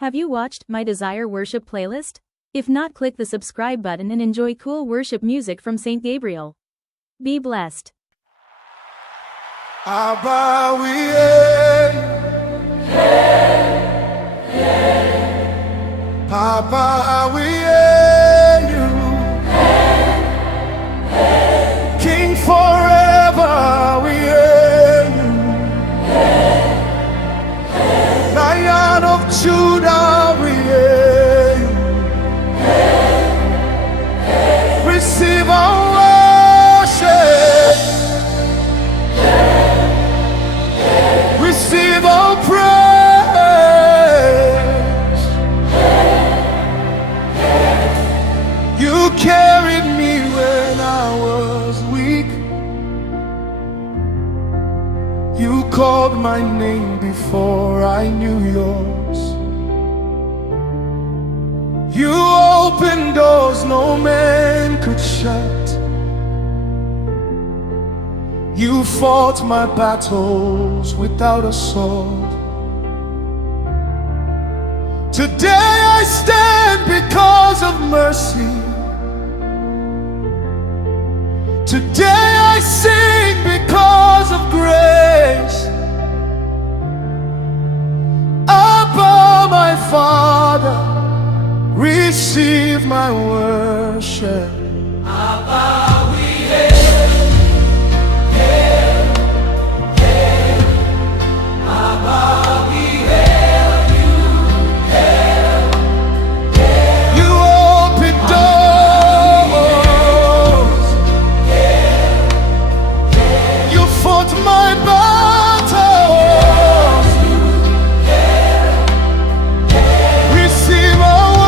Have you watched my Desire Worship playlist? If not, click the subscribe button and enjoy cool worship music from Saint Gabriel. Be blessed. ABBA we hail you. ABBA we hail you. King forever we hail you. Lion of Judah we hail you. Receive our worship. Receive our praise. You carried me when I was weak. You called my name before I knew yours. You opened doors no man could shut. You fought my battles without a sword. Today I stand because of mercy. Today I sing because of grace. Abba, my Father, receive my worship. Abba, we hail, hail, hail. Abba, we hail you, hail, hail. You open doors. Hail, hail. You fought my battles. Hail, hail. Receive our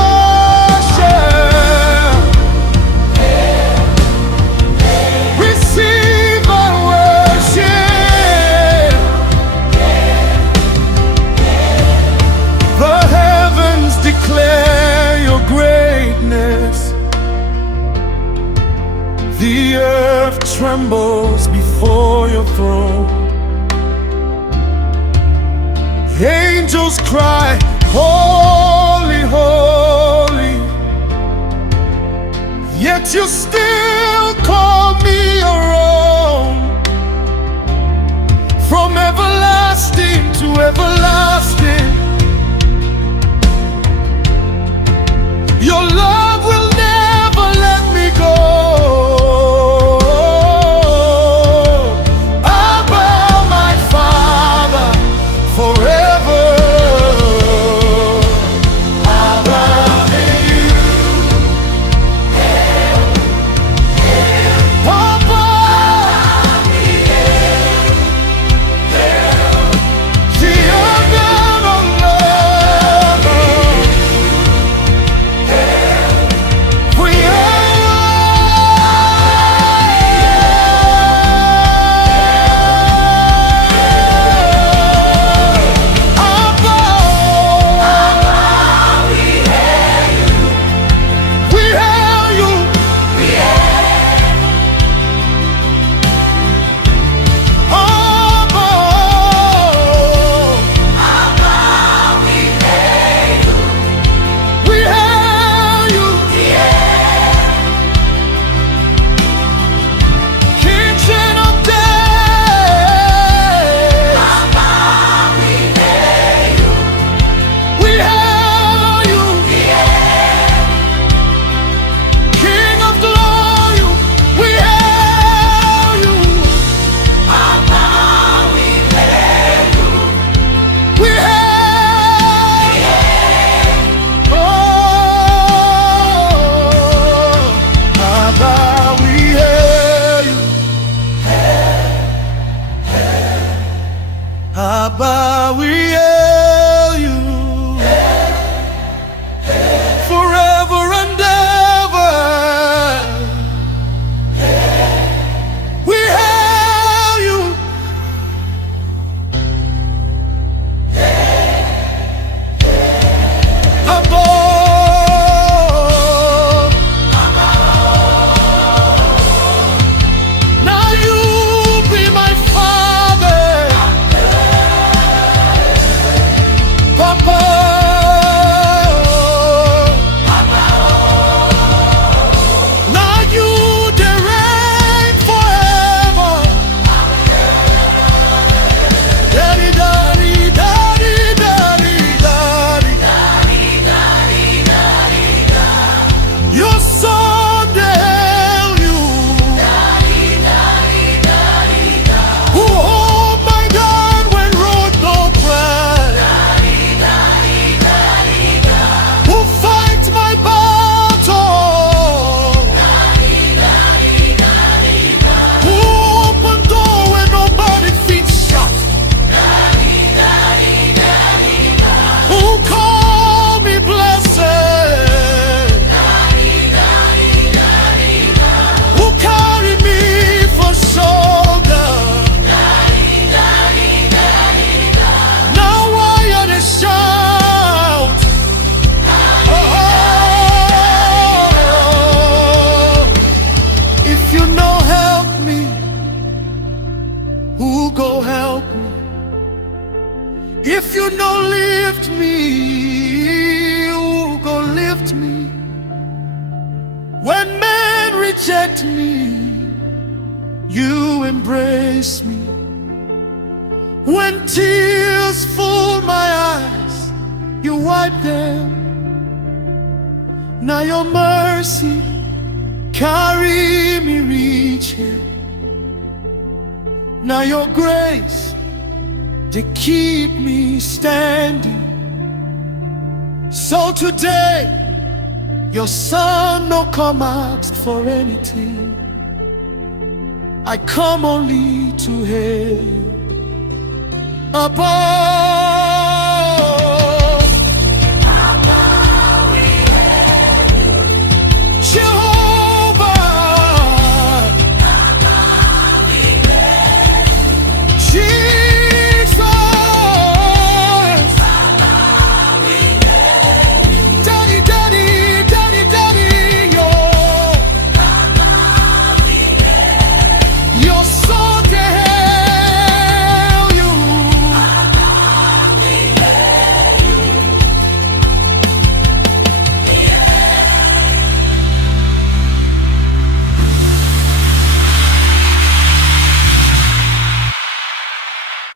the earth trembles before your throne. Angels cry, holy, holy. Yet you still call me your own. From everlasting to everlasting, your love will never let me go. Forever kiss me. When tears fill my eyes, you wipe them. Now your mercy carry me reach here. Now your grace, they keep me standing. So today, your son no come ask for anything. I come only to hail you. Above